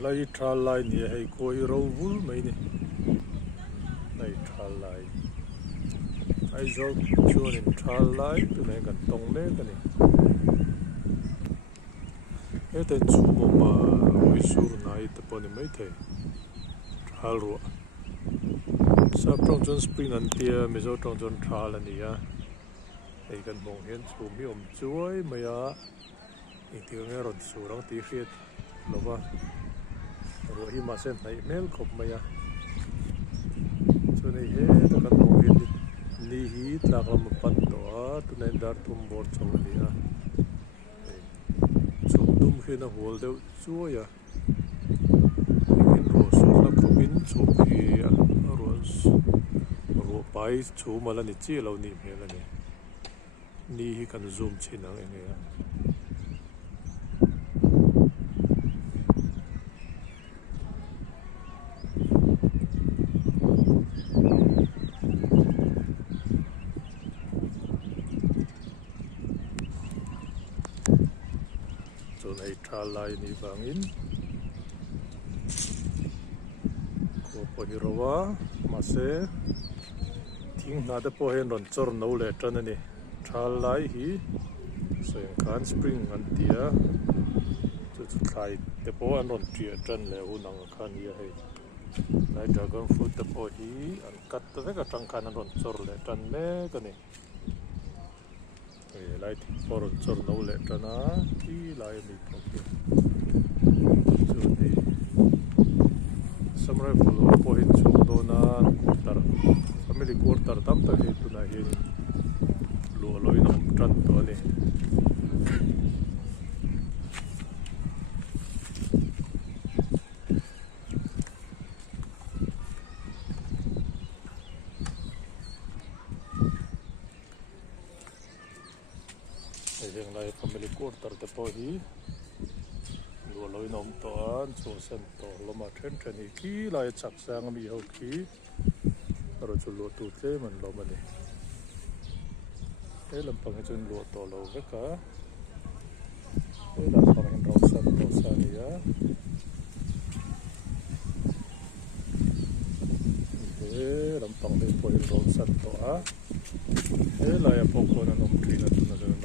lấy Ṭhal lại nè hay coi rau vul mấy nè này Ṭhal lại ai dâu chuan in Ṭhal lại tụi này gần tông đấy cái này cái tên chú mà hồi xưa này tập bọn mấy thầy Ṭhal rồi sao trong chân spring anh tia mấy dâu trong chân Ṭhal là nè hay gần mong hiện chú mi chuối mấy àอีกทีนี้รถสูงตีเฟียดหรือว่ารถที่มาเส้นไหนเมลขบมาอ่ะส่วนนี้ตะกันมองเห็นนี่ฮีตลากลำปัดตัวตัวนี้ดาร์ทุ่มบอร์ดสองนี่อ่ะชุบตุ้มขึ้นหัวเดียวช่วยอ่ะเห็นรถสูงแล้วขบินชุบที่รถไปชูมาแล้วนี่เจี๊ยเราหนีเห็นแล้วนี่ฮีกันซูมชินอะไรเนี่ยในṬhal lạiนี่บางอินก็พอดีเราว่ามาเสทิ้งนาเดพอเห็นรอนจอร์นูเลตันนี่Ṭhal lạiฮีส่วนการสปริงอันเดียจะใช้เดพออันรอนเจียจันเลยหุ่นอังคารนี้ให้ในดราก้อนฟรุตเดพอฮีอันกัดตัวนี้ก็จังการอันรอนจอร์เลตันเมกันนี่ไล่ที่พอรถจอดนู่นเลยจ้านะที่ไล่มีพวกนี้ส่วนนี้สมัยฟุตบอลพอเห็นช่วงโดนตาอเมริกาตาตั้มตาเห็นตัวไหนเห็นลัวลอยน้ำจันตัวนี้ยังไงอเมริกาตาเตปอฮีลัวลอยน้ำตัวโซเซนตัวลมาเทนเทนิกีลายจักแสงมีเขาคีเราจะลัวตัวเต้มันลมาเนี่ยลำพังจนลัวตัวเราเวก้าลำพังเราสันตัวสานียลำพังเด็กพอเห็นเราสันตัวลายพวกคนนั้นอมทรีนั่นตัวนั้น